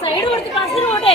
Side കൊടുത്ത് ബസ്സിന് പോട്ടെ.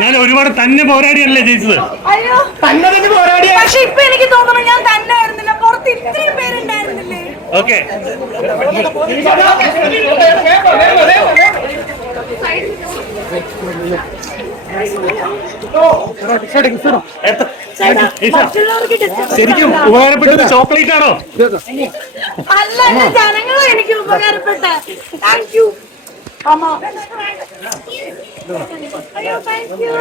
ഞാൻ ഒരുപാട് തന്നെ പോരാടിയല്ലേ ജയിച്ചത്. അയ്യോ തന്നെ പോരാടി. പക്ഷെ ഇപ്പൊ എനിക്ക് തോന്നുന്നു ഞാൻ തന്നെ ആയിരുന്നില്ല, പുറത്ത് ഇത്രയും പേരുണ്ടായിരുന്നില്ലേ. ഓക്കെ ശരിക്കും ഉപകാരപ്പെട്ടത് ചോക്ലേറ്റ് ആണോ? അല്ല, ജനങ്ങളും എനിക്ക് ഉപകാരപ്പെട്ട. Thank you. അയ്യോ താങ്ക് യു.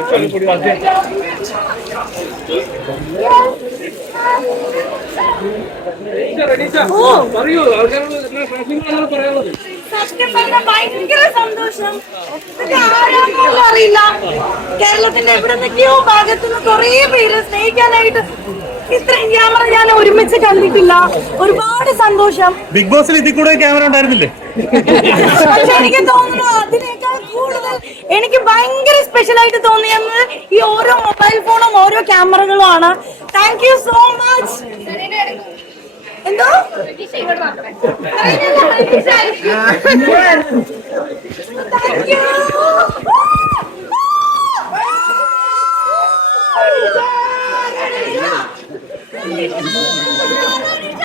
സത്യം പറഞ്ഞ ഭയങ്കര സന്തോഷം. അറിയില്ല, കേരളത്തിന്റെ എവിടെന്നൊക്കെയോ ഭാഗത്തുനിന്ന് കുറെ പേര് സ്നേഹിക്കാനായിട്ട് ഇത്രയും ക്യാമറ ഞാൻ ഒരുമിച്ച് കണ്ടിട്ടില്ല. ഒരുപാട് സന്തോഷം. ബിഗ് ബോസിൽ ഇതിൽ കൂടെ ക്യാമറ ഉണ്ടായിരുന്നില്ലേ? പക്ഷെ എനിക്ക് തോന്നുന്നു അതിനേക്കാൾ കൂടുതൽ എനിക്ക് ഭയങ്കര സ്പെഷ്യൽ ആയിട്ട് തോന്നിയത് ഈ ഓരോ മൊബൈൽ ഫോണും ഓരോ ക്യാമറകളും ആണ്. Thank you so much. എന്തോ താങ്ക് യു.